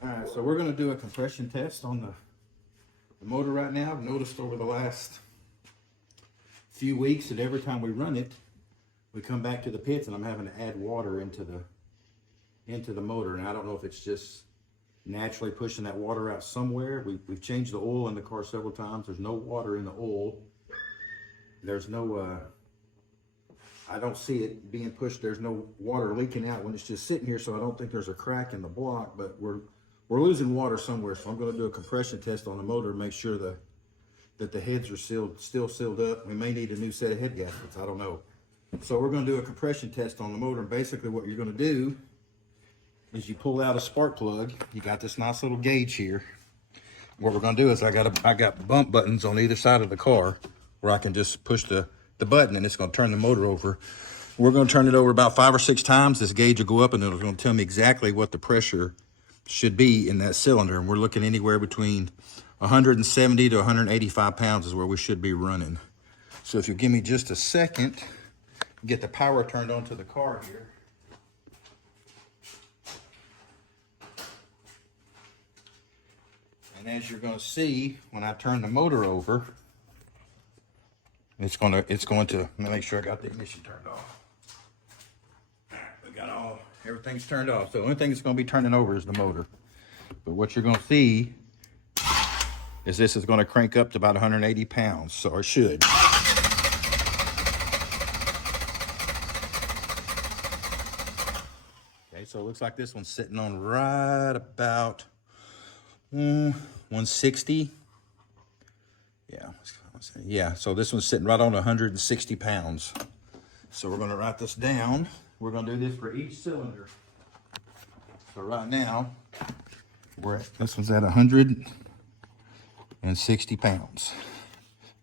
All right, so we're going to do a compression test on the motor right now. I've noticed over the last few weeks that every time we run it, we come back to the pits and I'm having to add water into the motor. And I don't know if it's just naturally pushing that water out somewhere. We've changed the oil in the car several times. There's no water in the oil. There's no, I don't see it being pushed. There's no water leaking out when it's just sitting here, so I don't think there's a crack in the block, but we're losing water somewhere. So I'm going to do a compression test on the motor and make sure that the heads are still sealed up. We may need a new set of head gaskets. I don't know. So we're going to do a compression test on the motor, and basically what you're going to do is you pull out a spark plug. You got this nice little gauge here. What we're going to do is I got bump buttons on either side of the car where I can just push the button and it's going to turn the motor over. We're going to turn it over about 5 or 6 times. This gauge will go up and it's going to tell me exactly what the pressure should be in that cylinder. And we're looking anywhere between 170 to 185 pounds is where we should be running. So if you give me just a second, get the power turned on to the car here. And as you're going to see, when I turn the motor over, it's going to, let me make sure I got the ignition turned off. We got everything's turned off. So the only thing that's going to be turning over is the motor. But what you're going to see is this is going to crank up to about 180 pounds, so it should. Okay, so it looks like this one's sitting on right about 160. Yeah, so this one's sitting right on 160 pounds. So we're going to write this down. We're going to do this for each cylinder. So right now, this one's at 160 pounds.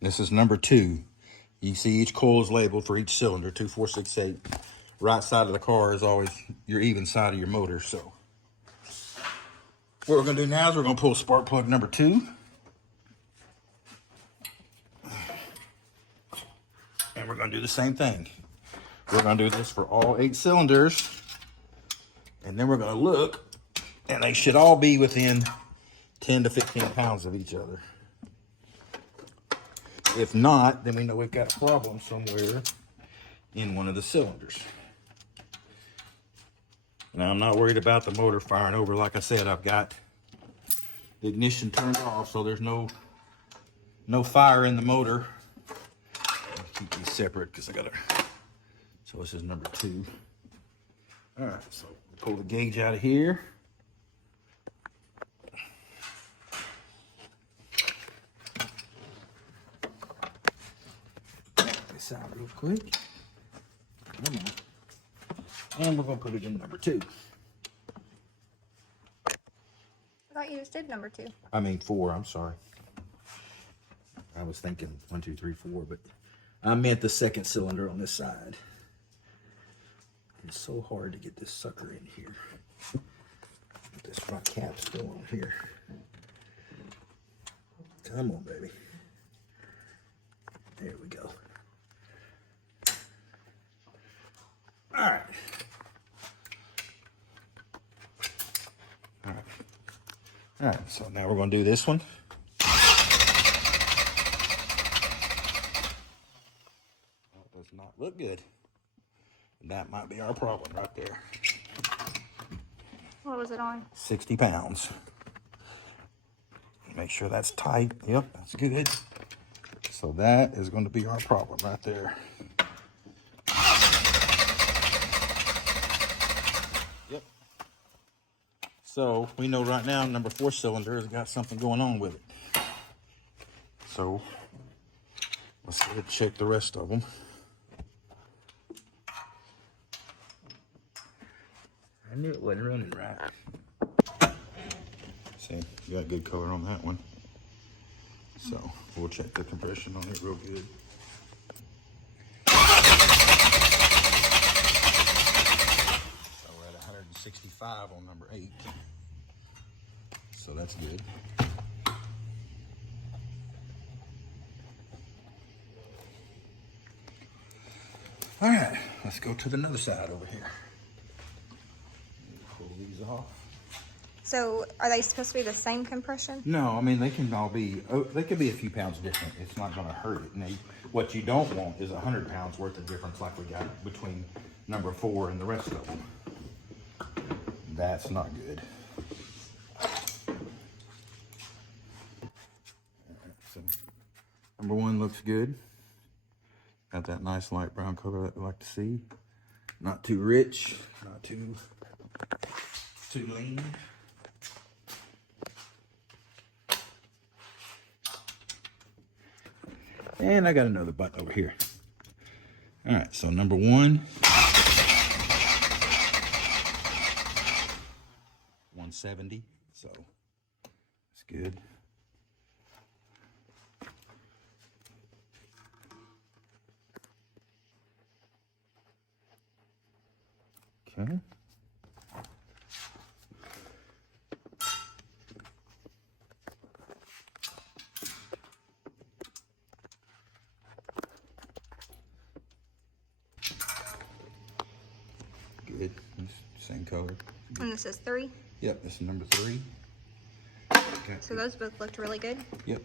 This is number 2. You see each coil is labeled for each cylinder, 2, 4, 6, 8. Right side of the car is always your even side of your motor. So what we're going to do now is we're going to pull spark plug number 2. And we're going to do the same thing. We're going to do this for all 8 cylinders. And then we're going to look, and they should all be within 10 to 15 pounds of each other. If not, then we know we've got a problem somewhere in one of the cylinders. Now, I'm not worried about the motor firing over. Like I said, I've got the ignition turned off, so there's no fire in the motor. Keep these separate because I gotta. So this is number 2. All right, so pull the gauge out of here. Check this out real quick. Come on. And we're gonna put it in number 2. I thought you just did number 2. I mean 4. I'm sorry. I was thinking 1, 2, 3, 4, but I meant the second cylinder on this side. It's so hard to get this sucker in here. Get this front cap still on here. Come on, baby. There we go. All right. All right. All right, so now we're going to do this one. That does not look good. That might be our problem right there. What was it on? 60 pounds. Make sure that's tight. Yep, that's good. So that is going to be our problem right there. Yep. So we know right now number 4 cylinder has got something going on with it. So let's go ahead and check the rest of them. I knew it wasn't running right. See, you got good color on that one. So we'll check the compression on it real good. So we're at 165 on number 8. So that's good. All right, let's go to the other side over here. Pull these off. So are they supposed to be the same compression? No, I mean, they can all be, they could be a few pounds different. It's not gonna hurt it. And what you don't want is 100 pounds worth of difference like we got between number 4 and the rest of them. That's not good. So, number 1 looks good. Got that nice light brown color that we like to see. Not too rich, not too lean. And I got another button over here. All right, so number 1. 170, so it's good. Okay. Good. Same color. And this is 3. Yep, this is number 3. Okay. So those both looked really good. Yep.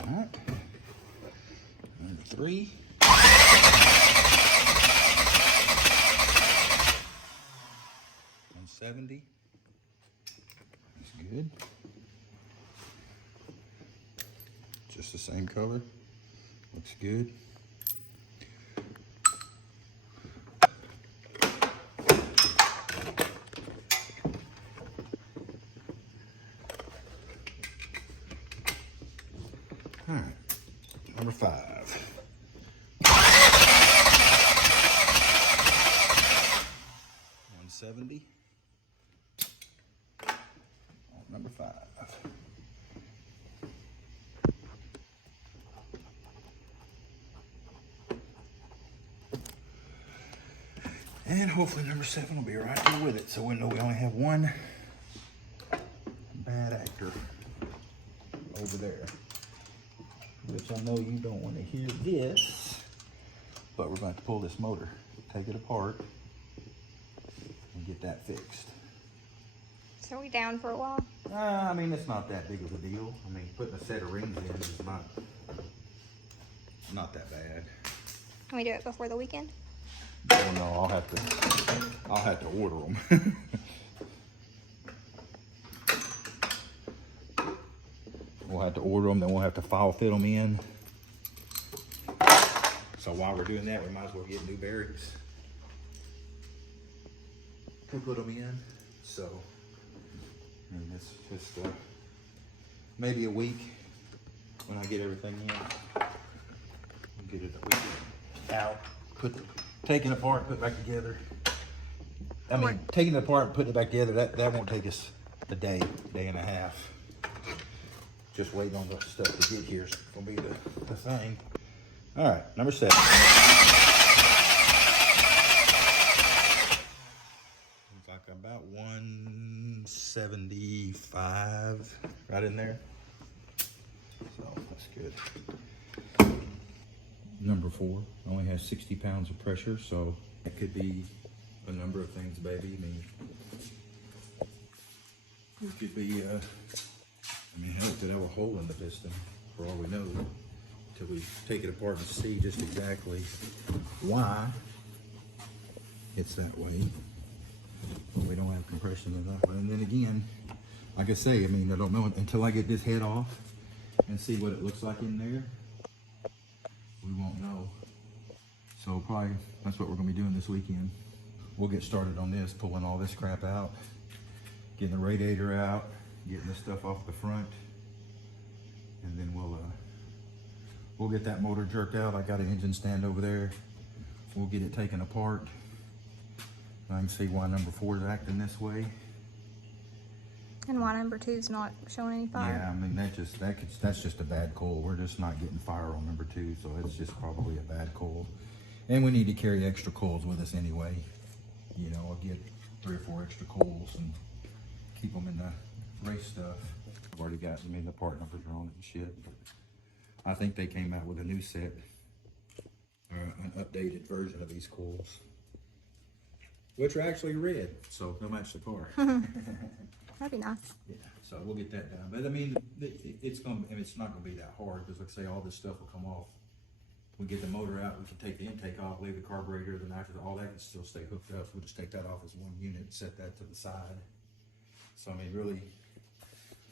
All right. Number 3. 170. That's good. Just the same color. Looks good. All right, number 5. 170. Number 5. And hopefully number 7 will be right there with it, so we know we only have one bad actor over there. Which I know you don't want to hear this, but we're going to have to pull this motor, take it apart, and get that fixed. So are we down for a while? I mean, it's not that big of a deal. I mean, putting a set of rings in is not that bad. Can we do it before the weekend? Oh no, I'll have to order them. We'll have to order them, then we'll have to file fit them in. So while we're doing that, we might as well get new bearings to put them in. So, I mean, it's just maybe a week when I get everything in. We'll get it out, take it apart, put it back together. I mean, taking it apart and putting it back together, that won't take us a day and a half. Just waiting on the stuff to get here is gonna be the thing. All right, number 7. Looks like about 175, right in there. So that's good. Number 4 only has 60 pounds of pressure, so it could be a number of things, baby. I mean, it could be hell, it could have a hole in the piston, for all we know, until we take it apart and see just exactly why it's that way. But we don't have compression in that one. And then again, like I say, I mean, I don't know until I get this head off and see what it looks like in there. We won't know. So probably that's what we're gonna be doing this weekend. We'll get started on this, pulling all this crap out, getting the radiator out, getting this stuff off the front, and then we'll get that motor jerked out. I got an engine stand over there. We'll get it taken apart. I can see why number 4 is acting this way. And why number 2 is not showing any fire? Yeah, I mean that's just a bad coil. We're just not getting fire on number 2, so it's just probably a bad coil. And we need to carry extra coils with us anyway. You know, I'll get 3 or 4 extra coils and keep them in the race stuff. I've already got, I mean, the part numbers are on it and shit. But I think they came out with a new set, an updated version of these coils. which are actually red, so they'll match the car. That'd be nice. Yeah, so we'll get that done. But I mean, it's not gonna be that hard, because like I say, all this stuff will come off. We get the motor out, we can take the intake off, leave the carburetor, the nitrous, all that can still stay hooked up. We'll just take that off as one unit and set that to the side. So I mean, really,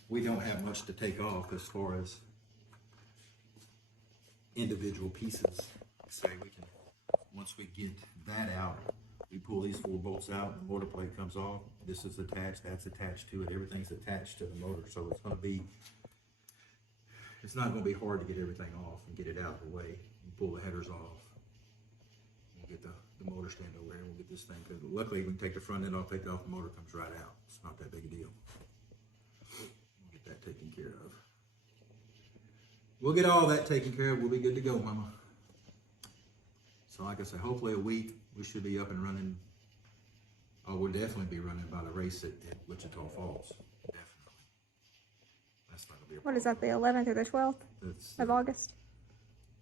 we don't have much to take off as far as individual pieces. Say we can, once we get that out, we pull these 4 bolts out, the motor plate comes off. This is attached, that's attached to it, everything's attached to the motor, so it's not gonna be hard to get everything off and get it out of the way. You pull the headers off. We'll get the motor stand over here, we'll get this thing, because luckily we can take the front end off, take it off, the motor comes right out. It's not that big a deal. We'll get that taken care of. We'll get all that taken care of, we'll be good to go, mama. So like I said, hopefully a week, we should be up and running. Oh, we'll definitely be running by the race at Wichita Falls, definitely. That's not gonna be a problem. What is that, the 11th or the 12th That's, of August?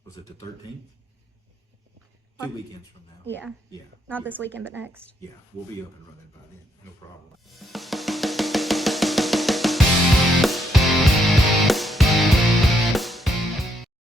Was it the 13th? What? 2 weekends from now. Yeah. Yeah. Not yeah. this weekend, but next. Yeah, we'll be up and running by then, no problem.